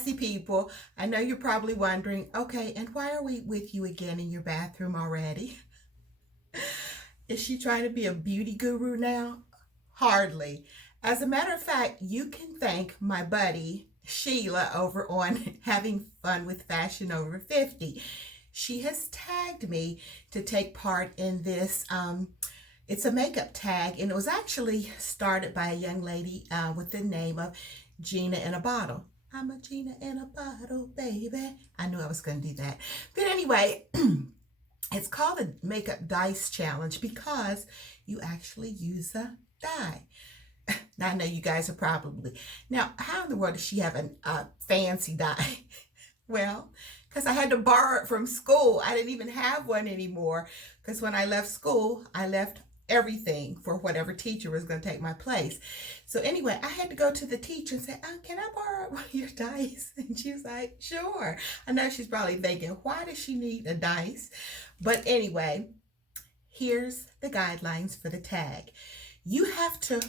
Sassy People. I know you're probably wondering, okay, and why are we with you again in your bathroom already? Is she trying to be a beauty guru now? Hardly. As a matter of fact, you can thank my buddy Sheila over on Having Fun with Fashion Over 50. She has tagged me to take part in this. It's a makeup tag, and it was actually started by a young lady with the name of Gina in a Bottle. I'm a Gina in a bottle, baby. I knew I was going to do that. But anyway, it's called the Makeup Dice Challenge because you actually use a die. Now, I know you guys are probably, now, how in the world does she have a fancy die? Well, because I had to borrow it from school. I didn't even have one anymore because when I left school, I left everything for whatever teacher was going to take my place. So anyway, I had to go to the teacher and say, can I borrow one of your dice? And she was like, sure. I know she's probably thinking, why does she need a dice? But anyway, here's the guidelines for the tag. You have to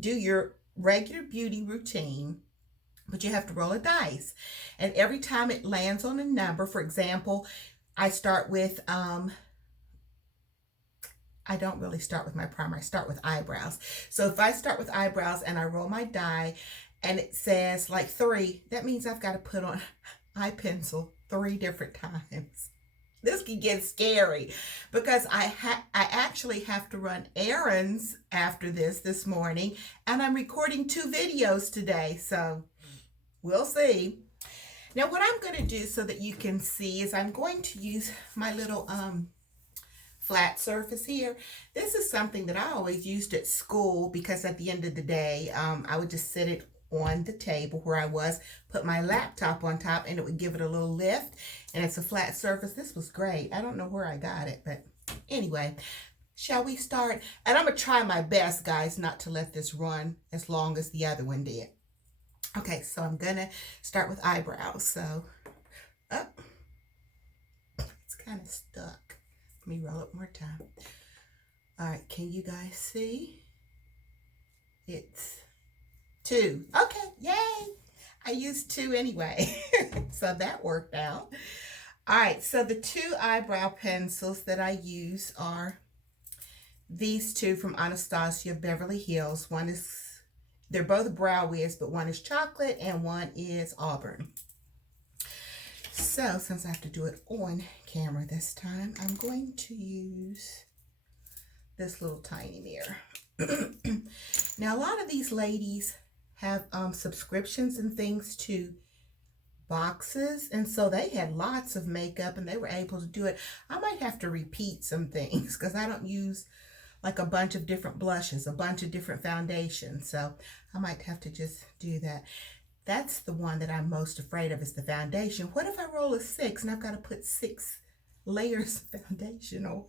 do your regular beauty routine, but you have to roll a dice. And every time it lands on a number, for example, I start with, I don't really start with my primer. I start with eyebrows. So if I start with eyebrows and I roll my die and it says like 3, that means I've got to put on eye pencil 3 different times. This can get scary because I actually have to run errands after this morning, and I'm recording 2 videos today. So we'll see. Now what I'm going to do so that you can see is I'm going to use my little flat surface here. This is something that I always used at school because at the end of the day, I would just sit it on the table where I was, put my laptop on top, and it would give it a little lift, and it's a flat surface. This was great. I don't know where I got it, but anyway, shall we start? And I'm going to try my best, guys, not to let this run as long as the other one did. Okay, so I'm going to start with eyebrows. So, it's kind of stuck. Let me roll it one more time. All right, can you guys see? It's 2. Okay, yay! I used 2 anyway, so that worked out. All right, so the 2 eyebrow pencils that I use are these 2 from Anastasia Beverly Hills. One is, they're both brow wiz, but one is chocolate and one is auburn. So since I have to do it on camera this time, I'm going to use this little tiny mirror. Now, a lot of these ladies have subscriptions and things to boxes, and so they had lots of makeup and they were able to do it. I might have to repeat some things because I don't use like a bunch of different blushes, a bunch of different foundations, so I might have to just do that. That's the one that I'm most afraid of, is the foundation. What if I roll a 6 and I've got to put 6 layers of foundation on?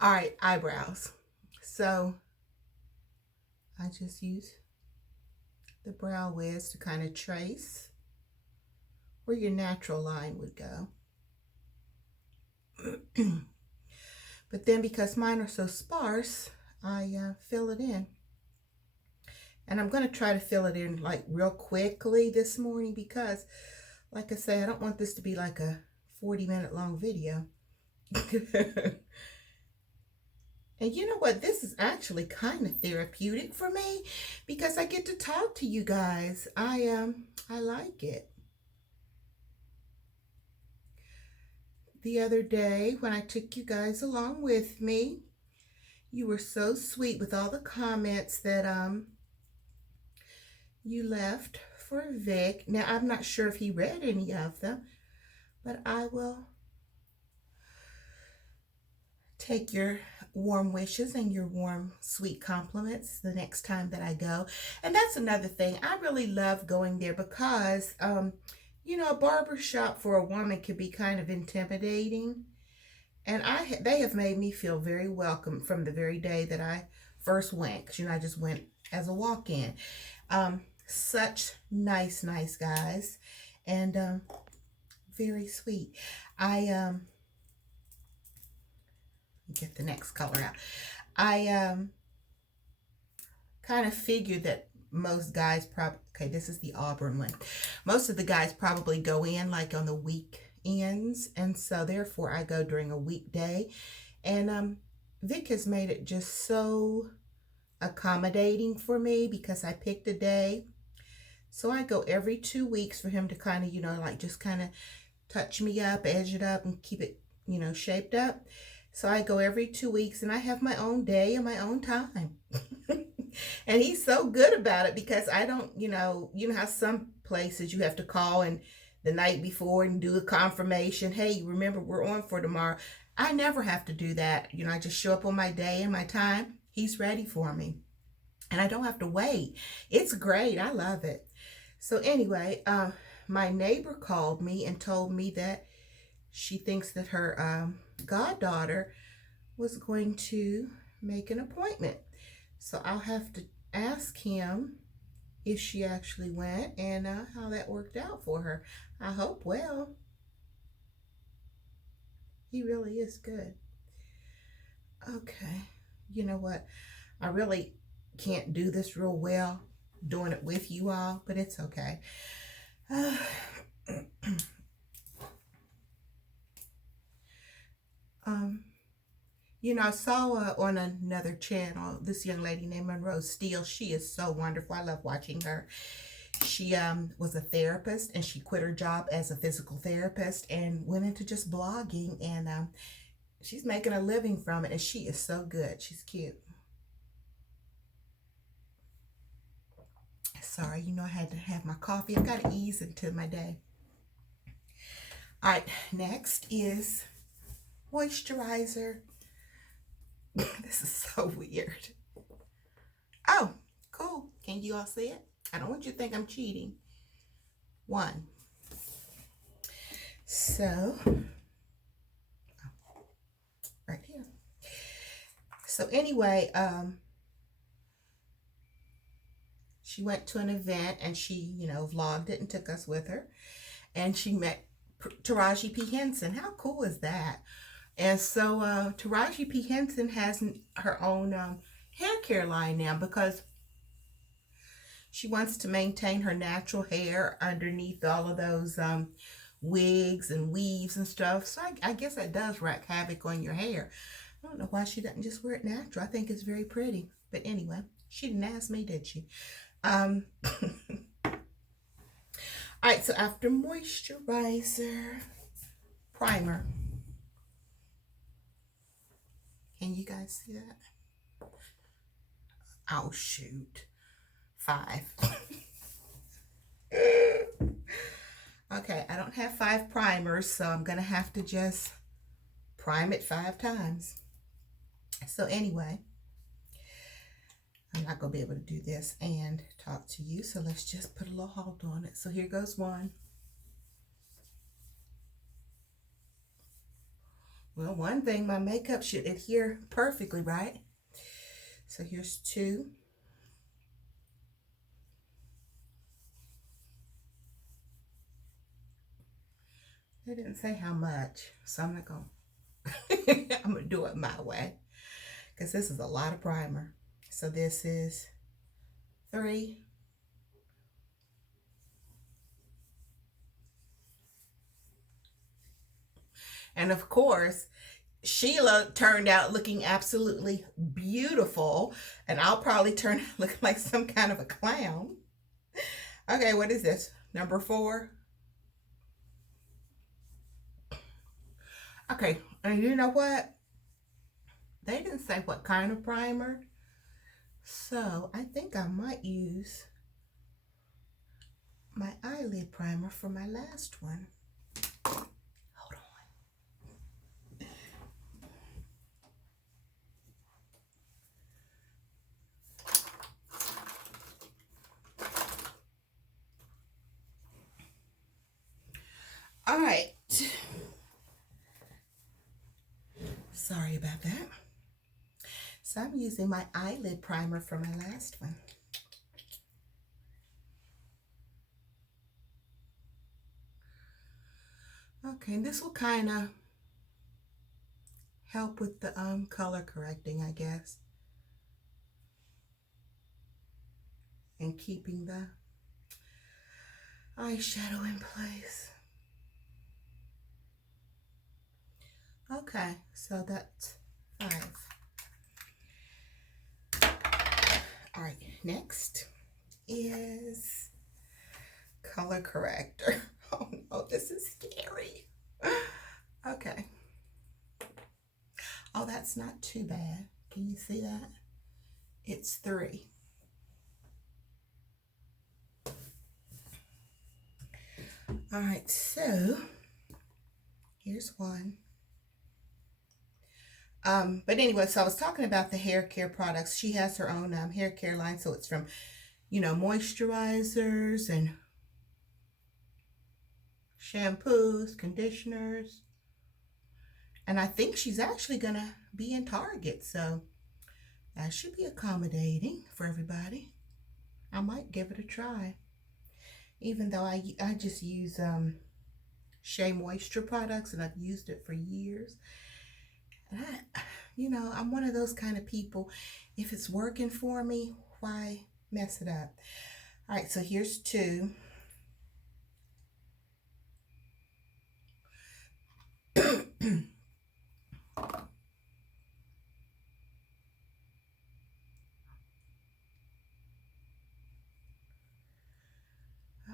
All right, eyebrows. So I just use the brow wiz to kind of trace where your natural line would go. But then because mine are so sparse, I fill it in. And I'm going to try to fill it in like real quickly this morning because, like I say, I don't want this to be like a 40-minute long video. And you know what? This is actually kind of therapeutic for me because I get to talk to you guys. I like it. The other day when I took you guys along with me, you were so sweet with all the comments that you left for Vic. Now, I'm not sure if he read any of them, but I will take your warm wishes and your warm, sweet compliments the next time that I go. And that's another thing. I really love going there because, you know, a barber shop for a woman can be kind of intimidating. And they have made me feel very welcome from the very day that I first went. Because, you know, I just went as a walk-in. Such nice guys. And very sweet. I get the next color out. I kind of figured that most guys probably, okay, this is the Auburn one. Most of the guys probably go in like on the weekends, and so therefore I go during a weekday. And Vic has made it just so accommodating for me because I picked a day. So I go every 2 weeks for him to kind of, like just kind of touch me up, edge it up, and keep it, shaped up. So I go every 2 weeks and I have my own day and my own time. And he's so good about it because I don't, how some places you have to call and the night before and do a confirmation. Hey, remember we're on for tomorrow. I never have to do that. I just show up on my day and my time. He's ready for me. And I don't have to wait. It's great. I love it. So anyway, my neighbor called me and told me that she thinks that her goddaughter was going to make an appointment. So I'll have to ask him if she actually went and how that worked out for her. I hope well. He really is good. Okay. You know what? I really can't do this real well doing it with you all, but it's okay. I saw on another channel this young lady named Monroe Steele. She is so wonderful. I love watching her. She was a therapist, and she quit her job as a physical therapist and went into just blogging, and she's making a living from it, and she is so good. She's cute. Sorry, I had to have my coffee. I've got to ease into my day. All right, next is moisturizer. This is so weird. Oh, cool. Can you all see it? I don't want you to think I'm cheating. One. So, right here. So anyway, she went to an event and she, vlogged it and took us with her. And she met Taraji P. Henson. How cool is that? And so Taraji P. Henson has her own hair care line now because she wants to maintain her natural hair underneath all of those wigs and weaves and stuff. So I guess that does wreak havoc on your hair. I don't know why she doesn't just wear it natural. I think it's very pretty. But anyway, she didn't ask me, did she? All right, so after moisturizer, primer. Can you guys see that? Oh, shoot. 5. Okay, I don't have 5 primers, so I'm going to have to just prime it 5 times. So anyway, I'm not going to be able to do this and talk to you, so let's just put a little halt on it. So here goes 1. Well, one thing, my makeup should adhere perfectly, right? So here's 2. They didn't say how much, so I'm not going to, I'm going to do it my way, because this is a lot of primer. So this is 3. And of course, Sheila turned out looking absolutely beautiful, and I'll probably turn out looking like some kind of a clown. Okay, what is this? Number 4. Okay, and you know what? They didn't say what kind of primer, so I think I might use my eyelid primer for my last one. Hold on. All right. Sorry about that. So I'm using my eyelid primer for my last one. Okay, and this will kind of help with the color correcting, I guess. and keeping the eyeshadow in place. Okay, so that's 5. All right, next is color corrector. Oh no, this is scary. Okay. Oh, that's not too bad. Can you see that? It's 3. All right, so here's one. But anyway, so I was talking about the hair care products. She has her own hair care line, so it's from, moisturizers and shampoos, conditioners. And I think she's actually going to be in Target, so that should be accommodating for everybody. I might give it a try, even though I just use Shea Moisture products, and I've used it for years. And I'm one of those kind of people. If it's working for me, why mess it up? All right, so here's 2.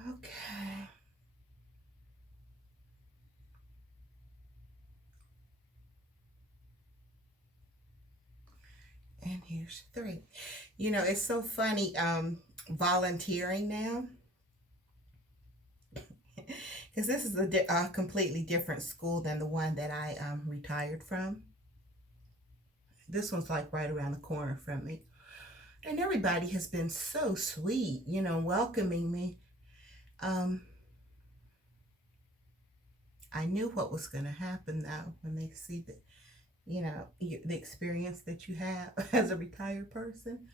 Okay. And here's 3. It's so funny volunteering now, because this is a completely different school than the one that I retired from. This one's like right around the corner from me. And everybody has been so sweet, welcoming me. I knew what was going to happen though when they see the experience that you have as a retired person.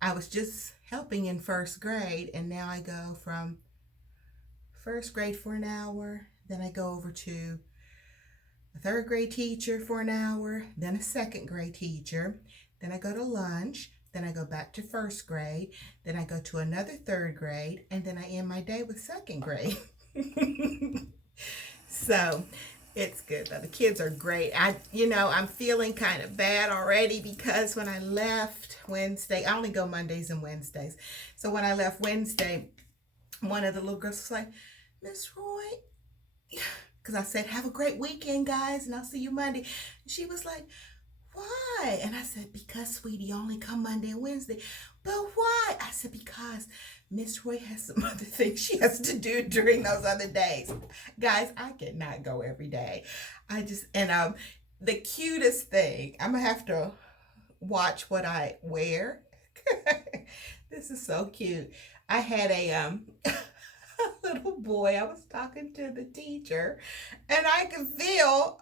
I was just helping in 1st grade, and now I go from 1st grade for an hour, then I go over to a 3rd grade teacher for an hour, then a 2nd grade teacher, then I go to lunch, then I go back to 1st grade, then I go to another 3rd grade, and then I end my day with 2nd grade. So it's good though. The kids are great. I'm feeling kind of bad already, because when I left Wednesday, I only go Mondays and Wednesdays. So when I left Wednesday, one of the little girls was like, "Miss Roy," because I said, "Have a great weekend, guys, and I'll see you Monday." And she was like, "Why?" And I said, "Because, sweetie, you only come Monday and Wednesday." "But why?" I said, "Because Miss Roy has some other things she has to do during those other days." Guys, I cannot go every day. The cutest thing, I'm gonna have to watch what I wear. This is so cute. I had a little boy. I was talking to the teacher, and I could feel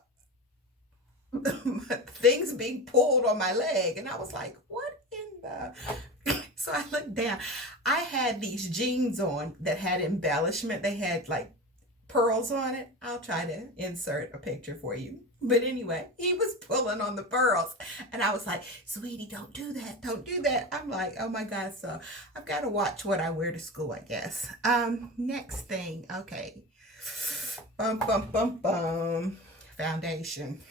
things being pulled on my leg, and I was like, "What in the?" So I looked down. I had these jeans on that had embellishment. They had like pearls on it. I'll try to insert a picture for you. But anyway, he was pulling on the pearls, and I was like, "Sweetie, don't do that. Don't do that." I'm like, oh my God. So I've got to watch what I wear to school, I guess. Next thing. Okay. Foundation.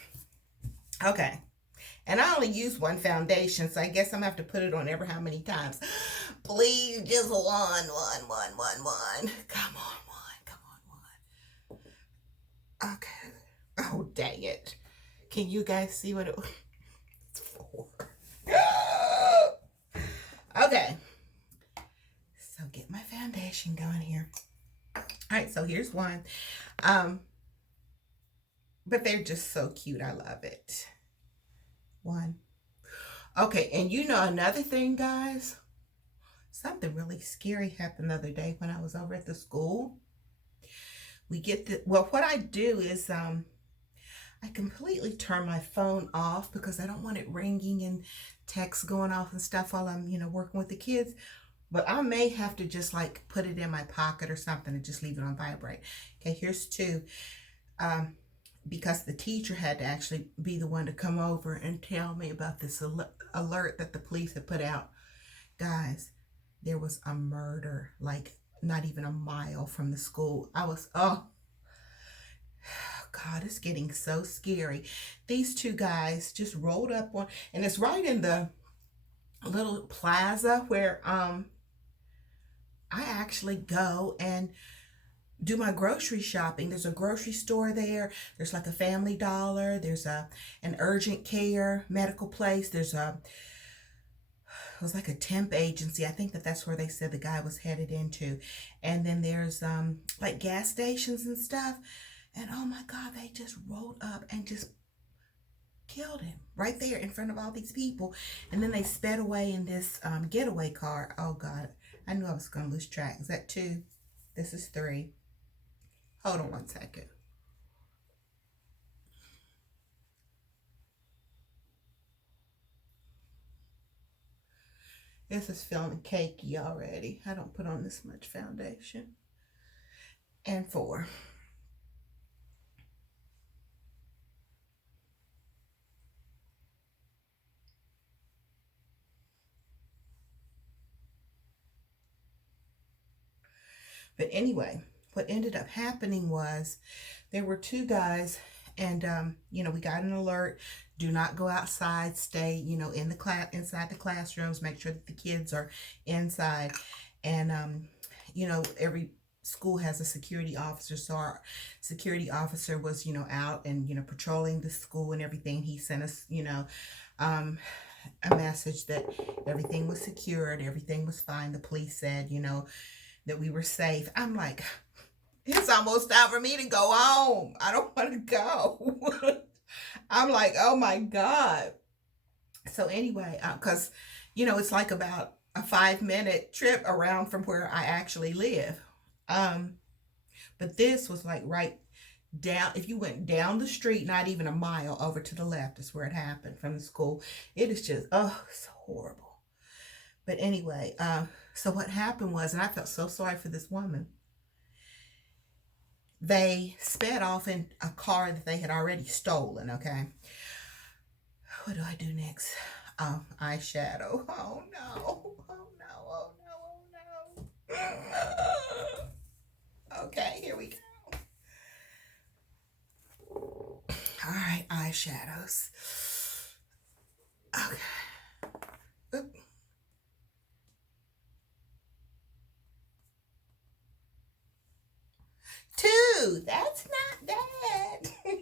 Okay. And I only use one foundation, so I guess I'm gonna have to put it on ever how many times. Please, just one. Come on, one. Okay. Oh, dang it. Can you guys see what it's for? Okay. So get my foundation going here. All right, so here's one. But they're just so cute. I love it. One. Okay, and another thing, guys, something really scary happened the other day when I was over at the school. What I do is I completely turn my phone off, because I don't want it ringing and texts going off and stuff while I'm, working with the kids. But I may have to just like put it in my pocket or something and just leave it on vibrate. Okay, here's 2. Because the teacher had to actually be the one to come over and tell me about this alert that the police had put out. Guys, there was a murder, like not even a mile from the school. I was, oh, God, it's getting so scary. These two guys just rolled up on, and it's right in the little plaza where I actually go and do my grocery shopping. There's a grocery store there. There's like a Family Dollar. There's an urgent care medical place. It was like a temp agency. I think that's where they said the guy was headed into. And then there's like gas stations and stuff. And oh my God, they just rolled up and just killed him right there in front of all these people. And then they sped away in this getaway car. Oh God, I knew I was going to lose track. Is that 2? This is 3. Hold on one second. This is feeling cakey already. I don't put on this much foundation. And 4. But anyway, what ended up happening was there were 2 guys, and we got an alert: do not go outside, stay in the class, inside the classrooms, make sure that the kids are inside. And every school has a security officer, so our security officer was out and patrolling the school and everything. He sent us a message that everything was secured, everything was fine. The police said that we were safe. I'm like, it's almost time for me to go home. I don't want to go. I'm like, oh my God. So anyway, because, it's like about a 5-minute trip around from where I actually live. But this was like right down, if you went down the street, not even a mile over to the left is where it happened from the school. It is just, oh, it's horrible. But anyway, so what happened was, and I felt so sorry for this woman, they sped off in a car that they had already stolen, okay? What do I do next? Eyeshadow. Oh no. Oh no. Oh no. Oh no. Okay, here we go. All right, eyeshadows. Okay. Oop. 2. That's not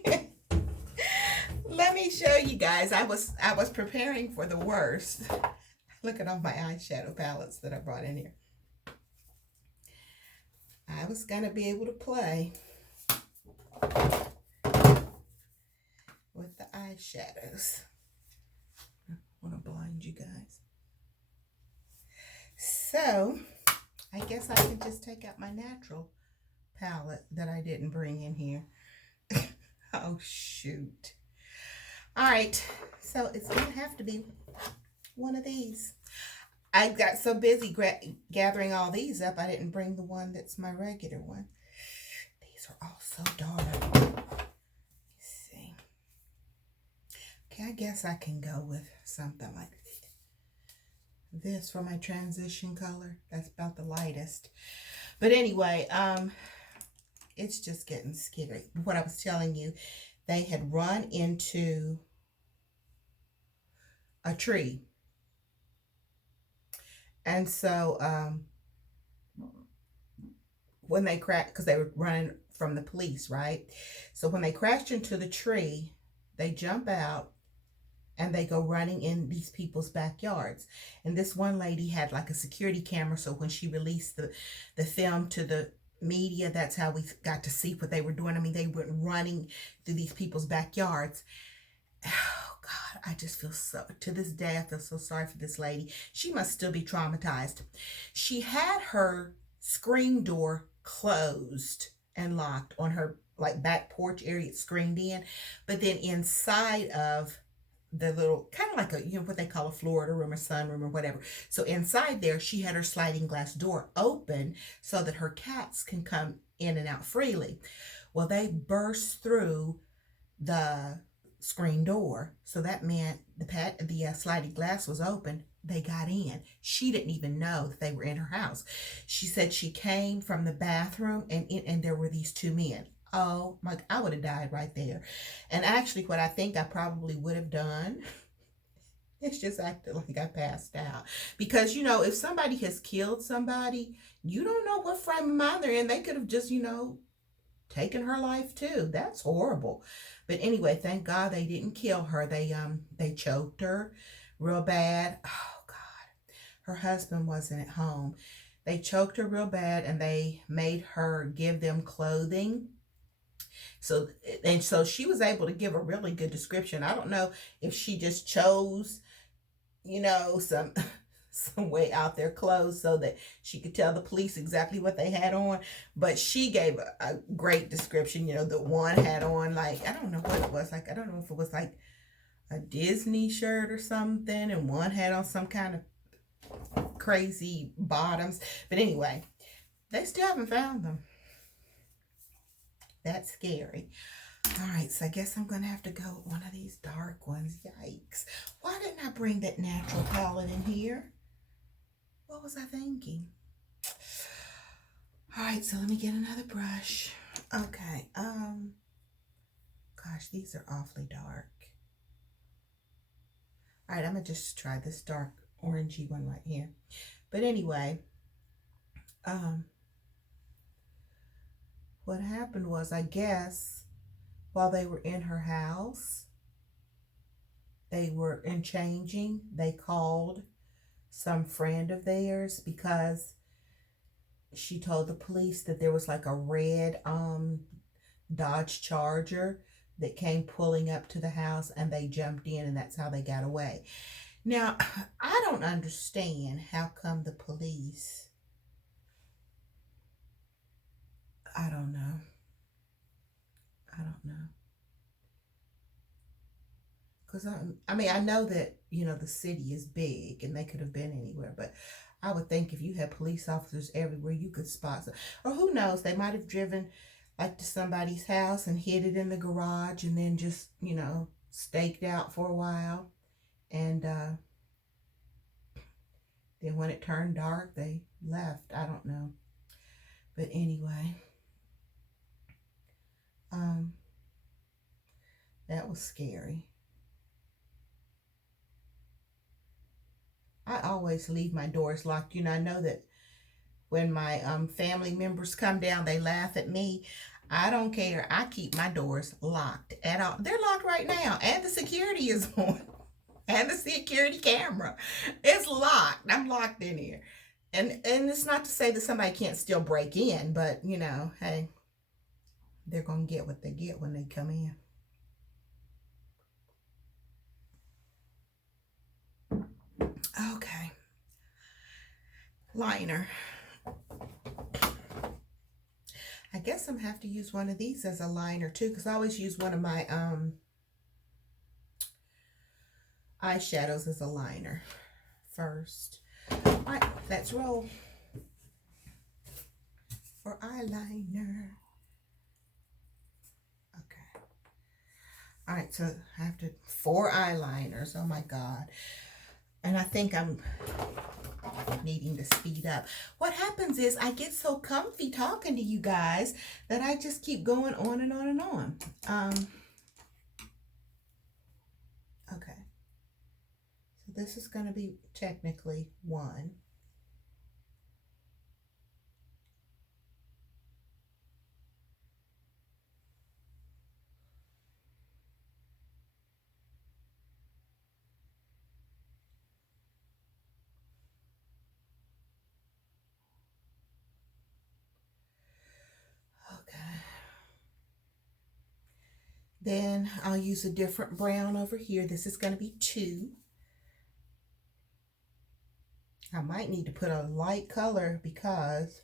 bad. Let me show you guys. I was preparing for the worst. Look at all my eyeshadow palettes that I brought in here. I was gonna be able to play with the eyeshadows. I want to blind you guys. So I guess I can just take out my natural palette that I didn't bring in here. Oh shoot. All right, so it's gonna have to be one of these. I got so busy gathering all these up, I didn't bring the one that's my regular one. These are all so dark. Let's see. Okay, I guess I can go with something like this for my transition color. That's about the lightest. But anyway, it's just getting scary. What I was telling you, they had run into a tree. And so when they crashed, because they were running from the police, right? So when they crashed into the tree, they jump out and they go running in these people's backyards. And this one lady had like a security camera, so when she released the film to the media, that's how we got to see what they were doing. I mean, they went running through these people's backyards. Oh God, I just feel so, to this day, I feel so sorry for this lady. She must still be traumatized. She had her screen door closed and locked on her like back porch area, it's screened in, but then inside of the little, kind of like a, what they call a Florida room or sunroom or whatever. So inside there, she had her sliding glass door open so that her cats can come in and out freely. Well, they burst through the screen door. So that meant the sliding glass was open. They got in. She didn't even know that they were in her house. She said she came from the bathroom and there were these two men. Oh my, I would have died right there. And actually, what I think I probably would have done is just acted like I passed out. Because, if somebody has killed somebody, you don't know what frame of mind they're in. They could have just, taken her life too. That's horrible. But anyway, thank God they didn't kill her. They choked her real bad. Oh God. Her husband wasn't at home. They choked her real bad and they made her give them clothing. So she was able to give a really good description. I don't know if she just chose, some some way out their clothes so that she could tell the police exactly what they had on, but she gave a great description. The one had on, like, I don't know what it was, like, I don't know if it was like a Disney shirt or something, and one had on some kind of crazy bottoms. But anyway, they still haven't found them. That's scary. All right, so I guess I'm gonna have to go with one of these dark ones. Yikes. Why didn't I bring that natural palette in here? What was I thinking? All right, so let me get another brush. Okay, gosh, these are awfully dark. All right, I'm gonna just try this dark orangey one right here. But anyway, what happened was, I guess, while they were in her house, they were in changing, they called some friend of theirs because she told the police that there was like a red Dodge Charger that came pulling up to the house, and they jumped in, and that's how they got away. Now, I don't understand how come the police, I don't know. Because I know that, the city is big and they could have been anywhere, but I would think if you had police officers everywhere, you could spot them. Or who knows, they might have driven like to somebody's house and hid it in the garage and then just, staked out for a while. And then when it turned dark, they left. I don't know. But anyway, that was scary. I always leave my doors locked. I know that when my family members come down, they laugh at me. I don't care. I keep my doors locked at all. They're locked right now, and the security is on, and the security camera is locked. I'm locked in here, and it's not to say that somebody can't still break in, but hey, they're gonna get what they get when they come in. Okay, liner. I guess I'm gonna have to use one of these as a liner too, because I always use one of my eyeshadows as a liner first. All right, let's roll for eyeliner. Okay. All right, so I have to 4 eyeliners. Oh my God. And I think I'm needing to speed up. What happens is I get so comfy talking to you guys that I just keep going on and on and on. Okay. So this is going to be technically 1. Then I'll use a different brown over here. This is going to be 2. I might need to put a light color because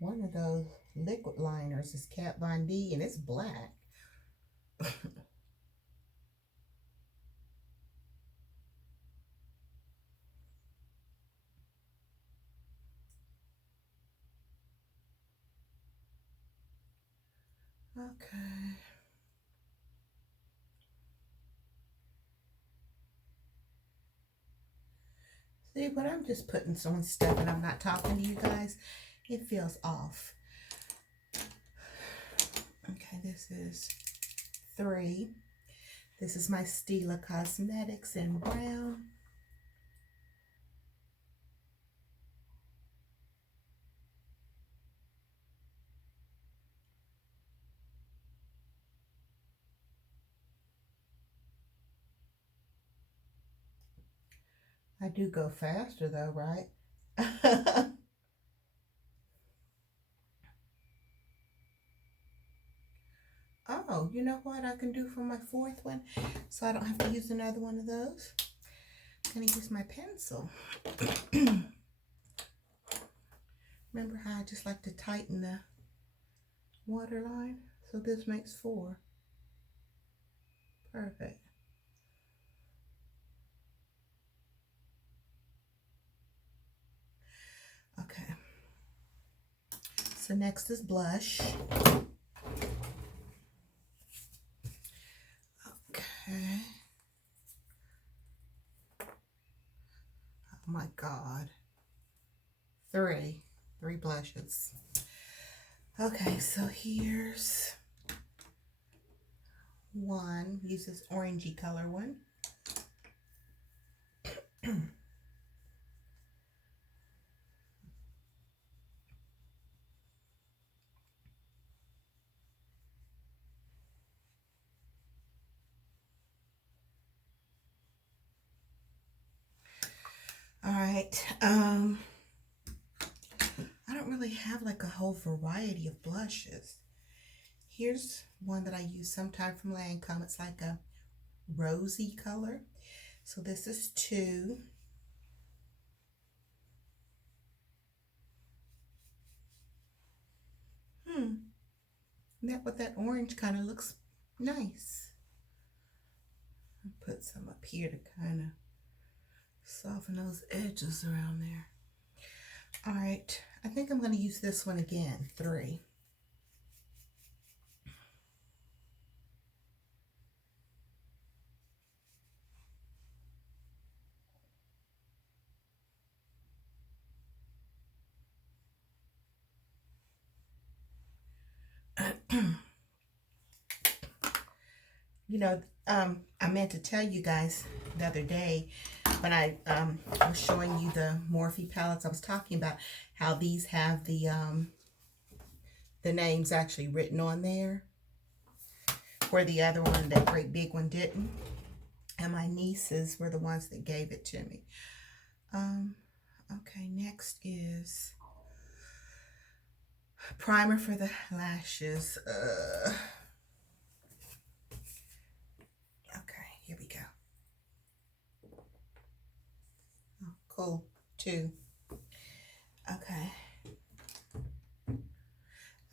one of those liquid liners is Kat Von D and it's black. Okay. See, when I'm just putting some stuff and I'm not talking to you guys, it feels off. Okay, this is 3. This is my Sheila Cosmetics in brown. I do go faster though, right? Oh, you know what I can do for my 4th one? So I don't have to use another one of those. I'm going to use my pencil. Remember how I just like to tighten the waterline? So this makes 4. Perfect. Okay. So next is blush. Okay. Oh my God. 3 blushes. Okay, so here's one. Use this orangey color one. All right. I don't really have like a whole variety of blushes. Here's one that I use sometime from Lancome. It's like a rosy color. So this is 2. That with that orange kind of looks nice. I'll put some up here to kind of soften those edges around there. All right, I think I'm going to use this one again, 3. You know, I meant to tell you guys the other day when I was showing you the Morphe palettes, I was talking about how these have the names actually written on there, where the other one, that great big one, didn't. And my nieces were the ones that gave it to me. Okay, next is primer for the lashes. Okay, here we go. Oh, cool. 2. Okay.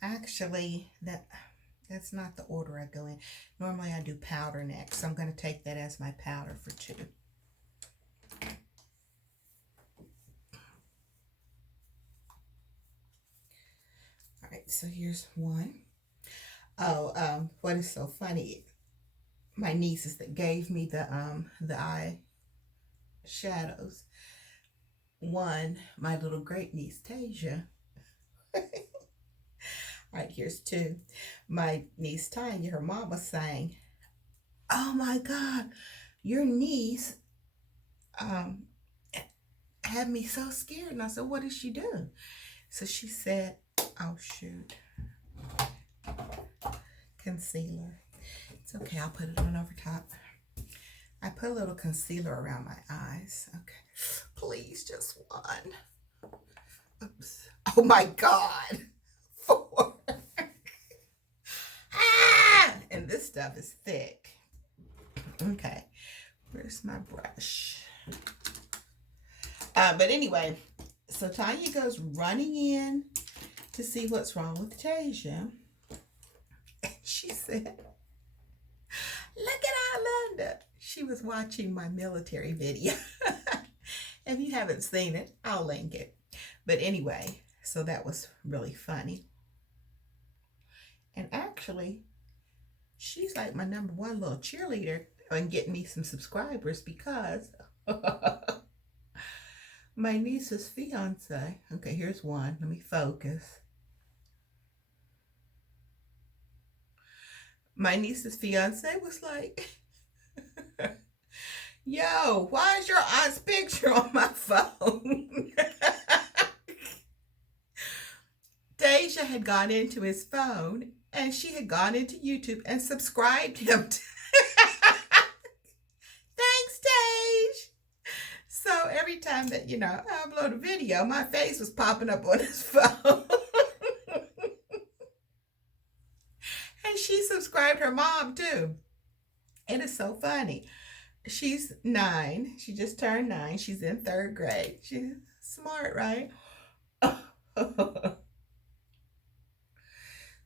Actually, that's not the order I go in. Normally I do powder next, so I'm going to take that as my powder for 2. All right, so here's 1. Oh, what is so funny? My nieces that gave me the eye shadows. One, my little great niece Tasia. All right, here's 2. My niece Tanya, her mom was saying, "Oh my God, your niece had me so scared." And I said, "What did she do?" So she said, "Oh shoot, concealer." It's okay, I'll put it on over top. I put a little concealer around my eyes. Okay, please, just 1. Oops. Oh my God, 4. And this stuff is thick. Okay, where's my brush? But anyway, so Tanya goes running in to see what's wrong with Tasia. And she said, "Look at Arlinda." She was watching my military video. If you haven't seen it, I'll link it. But anyway, so that was really funny. And actually, she's like my #1 little cheerleader on getting me some subscribers because My niece's fiance. Okay, here's one. Let me focus. My niece's fiance was like, yo, why is your aunt's picture on my phone? Deja had gone into his phone and she had gone into YouTube and subscribed him to Thanks, Tage. So every time that, I upload a video, my face was popping up on his phone. And she subscribed her mom too. And it's so funny. She's 9. She just turned 9. She's in 3rd grade. She's smart, right?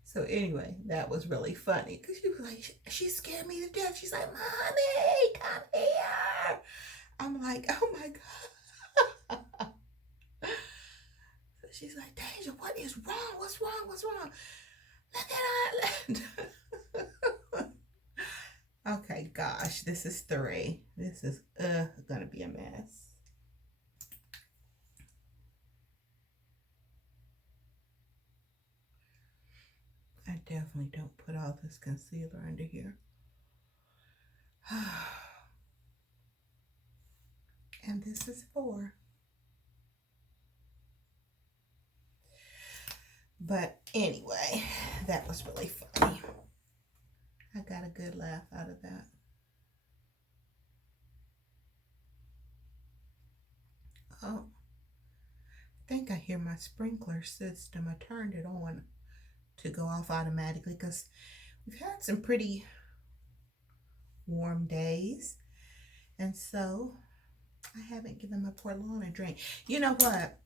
So anyway, that was really funny because she was like, she scared me to death. She's like, Mommy, come here. I'm like, oh my God. So she's like, Deja, what is wrong? What's wrong? What's wrong? Look at Island. Okay, gosh, this is 3. This is gonna be a mess. I definitely don't put all this concealer under here. And this is 4. But anyway, that was really funny. I got a good laugh out of that. Oh, I think I hear my sprinkler system. I turned it on to go off automatically because we've had some pretty warm days. And so I haven't given my poor lawn a drink. You know what,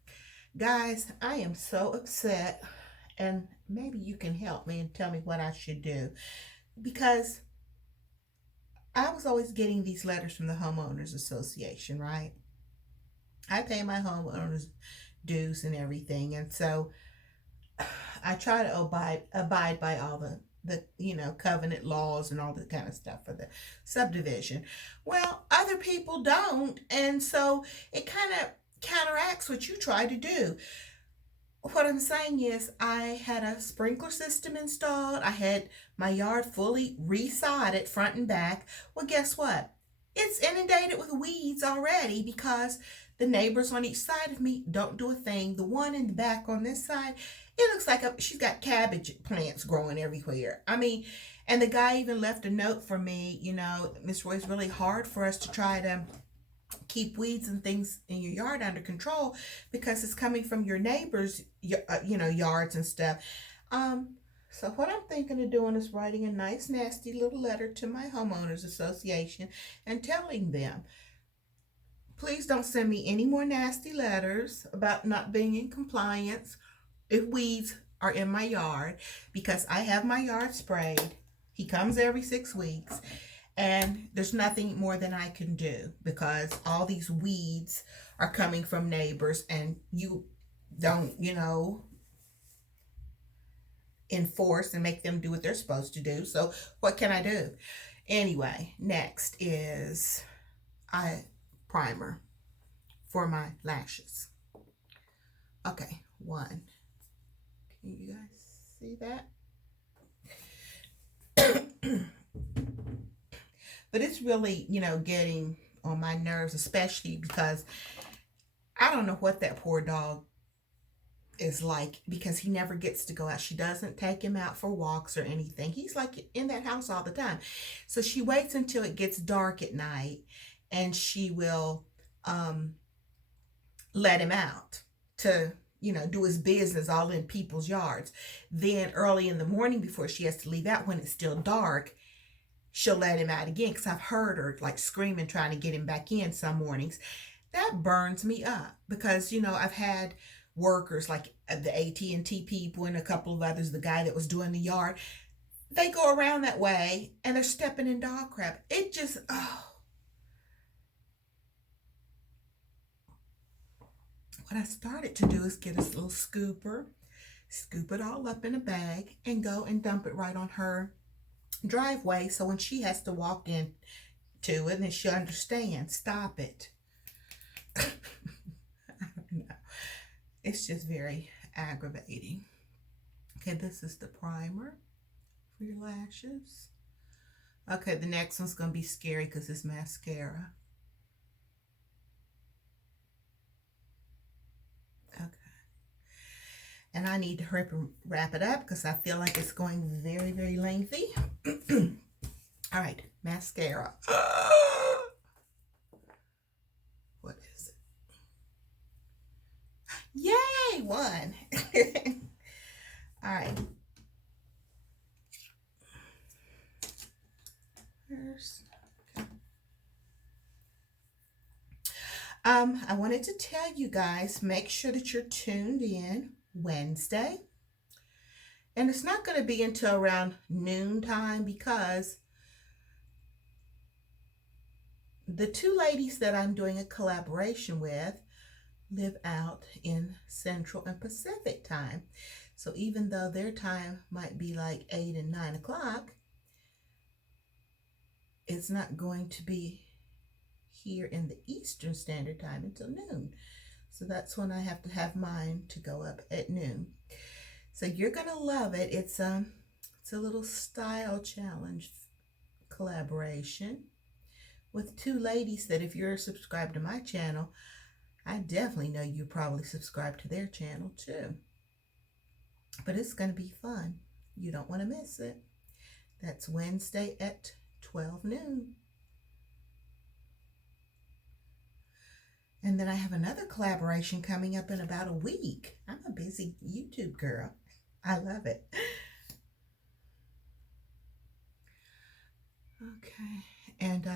guys, I am so upset, and maybe you can help me and tell me what I should do, because I was always getting these letters from the homeowners association, right? I pay my homeowners dues and everything, and so I try to abide by all the covenant laws and all that kind of stuff for the subdivision. Well, other people don't, and so it kind of counteracts what you try to do. What I'm saying is, I had a sprinkler system installed. I had my yard fully resodded front and back. Well, guess what? It's inundated with weeds already because the neighbors on each side of me don't do a thing. The one in the back on this side, it looks like she's got cabbage plants growing everywhere. I mean, and the guy even left a note for me, Miss Roy's really hard for us to try to keep weeds and things in your yard under control because it's coming from your neighbors, yards and stuff. So what I'm thinking of doing is writing a nice, nasty little letter to my homeowners association and telling them, please don't send me any more nasty letters about not being in compliance if weeds are in my yard, because I have my yard sprayed. He comes every 6 weeks, and there's nothing more than I can do because all these weeds are coming from neighbors, and you don't, enforce and make them do what they're supposed to do. So what can I do? Anyway, next is primer for my lashes. Okay, 1. Can you guys see that? But it's really, getting on my nerves, especially because I don't know what that poor dog is like, because he never gets to go out. She doesn't take him out for walks or anything. He's like in that house all the time. So she waits until it gets dark at night, and she will let him out to do his business all in people's yards. Then early in the morning, before she has to leave out, when it's still dark, she'll let him out again, because I've heard her like screaming trying to get him back in some mornings. That burns me up because I've had workers like the AT&T people and a couple of others, the guy that was doing the yard, they go around that way and they're stepping in dog crap. It just, what I started to do is get a little scooper, scoop it all up in a bag, and go and dump it right on her driveway. So when she has to walk into it, then she'll understand. Stop it. It's just very aggravating. Okay, this is the primer for your lashes. Okay, the next one's going to be scary because it's mascara. Okay. And I need to hurry up and wrap it up because I feel like it's going very, very lengthy. All right, mascara. What is it? Yay, one. All right. First, okay. I wanted to tell you guys, make sure that you're tuned in Wednesday. And it's not going to be until around noontime because the two ladies that I'm doing a collaboration with live out in Central and Pacific time. So even though their time might be like 8 and 9 o'clock, it's not going to be here in the Eastern Standard Time until noon. So that's when I have to have mine to go up at noon. So you're going to love it. It's a little style challenge collaboration with two ladies that if you're subscribed to my channel, I definitely know you probably subscribe to their channel too. But it's going to be fun. You don't want to miss it. That's Wednesday at 12 noon. And then I have another collaboration coming up in about a week. I'm a busy YouTube girl. I love it. Okay. And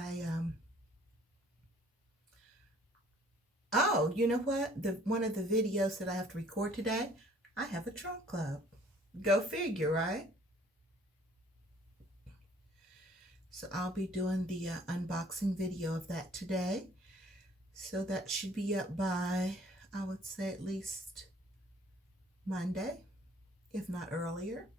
oh, you know what? One of the videos that I have to record today, I have a trunk club. Go figure, right? So I'll be doing the unboxing video of that today. So that should be up by, I would say, at least Monday, if not earlier.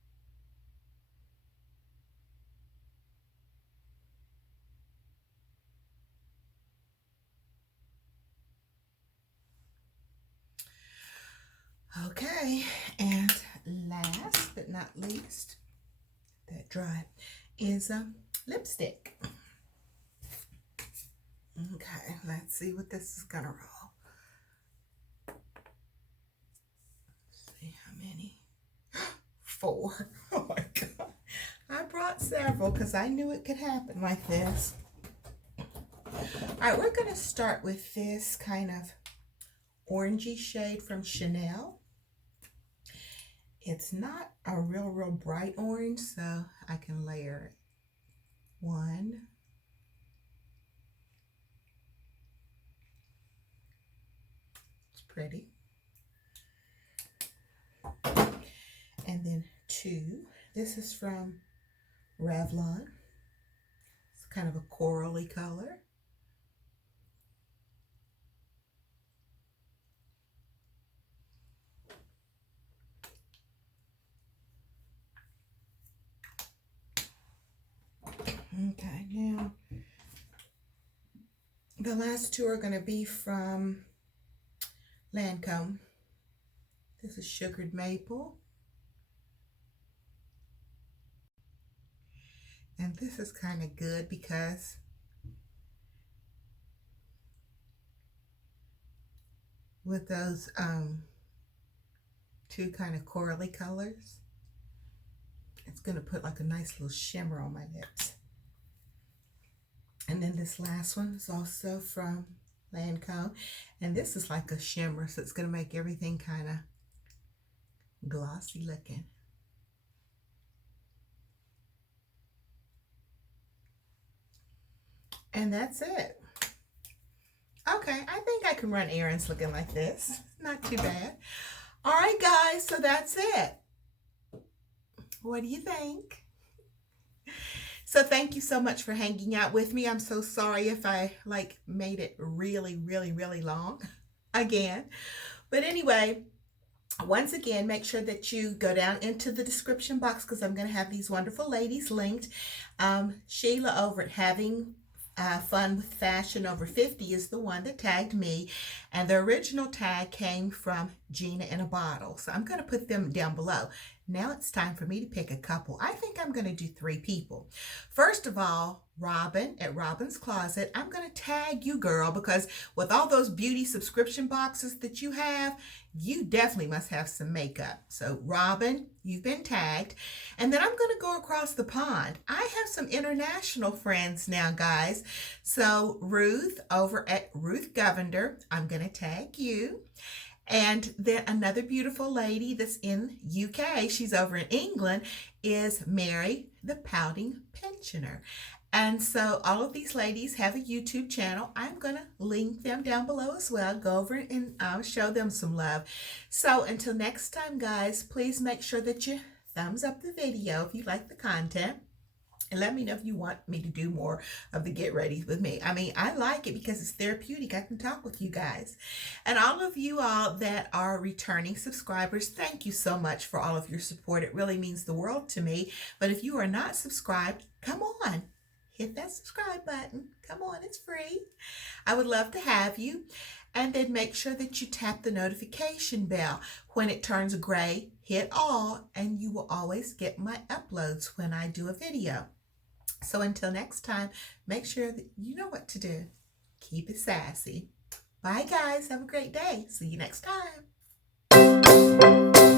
Okay, and last but not least, that dry, is lipstick. Okay, let's see what this is gonna roll. Let's see how many. 4. Oh my God. I brought several because I knew it could happen like this. All right, we're gonna start with this kind of orangey shade from Chanel. It's not a real bright orange, so I can layer it. 1. It's pretty. And then 2. This is from Revlon. It's kind of a corally color. Okay, now the last 2 are going to be from Lancome. This is Sugared Maple. And this is kind of good because with those 2 kind of corally colors, it's going to put like a nice little shimmer on my lips. And then this last one is also from Lancome. And this is like a shimmer, so it's going to make everything kind of glossy looking. And that's it. Okay, I think I can run errands looking like this. Not too bad. All right, guys, so that's it. What do you think? So thank you so much for hanging out with me. I'm so sorry if I made it really long again. But anyway, once again, make sure that you go down into the description box because I'm going to have these wonderful ladies linked. Sheila over at Fun with Fashion Over 50 is the one that tagged me, and the original tag came from Gina in a Bottle. So I'm going to put them down below. Now it's time for me to pick a couple. I think I'm going to do 3 people. First of all, Robin at Robin's Closet. I'm going to tag you, girl, because with all those beauty subscription boxes that you have, you definitely must have some makeup. So Robin, you've been tagged. And then I'm going to go across the pond. I have some international friends now, guys. So Ruth over at Ruth Govender, I'm going to tag you. And then another beautiful lady that's in UK, she's over in England, is Mary the Pouting Pensioner. And so all of these ladies have a YouTube channel. I'm going to link them down below as well. Go over and show them some love. So until next time, guys, please make sure that you thumbs up the video if you like the content. And let me know if you want me to do more of the Get Ready with me. I mean, I like it because it's therapeutic. I can talk with you guys. And all of you all that are returning subscribers, thank you so much for all of your support. It really means the world to me. But if you are not subscribed, come on. Hit that subscribe button. Come on, it's free. I would love to have you. And then make sure that you tap the notification bell. When it turns gray, hit all, and you will always get my uploads when I do a video. So until next time, make sure that you know what to do. Keep it sassy. Bye, guys. Have a great day. See you next time.